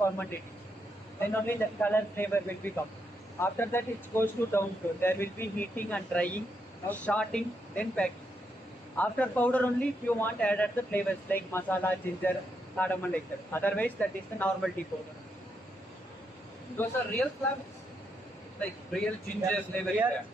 fermented. Then only the color flavor will become. After that it goes to down floor. There will be heating and drying, shorting, then packing. After powder only if you want add the flavors like masala, ginger, cardamom like that. Otherwise that is the normal tea powder. Those are real flavors, like real ginger flavor. Here,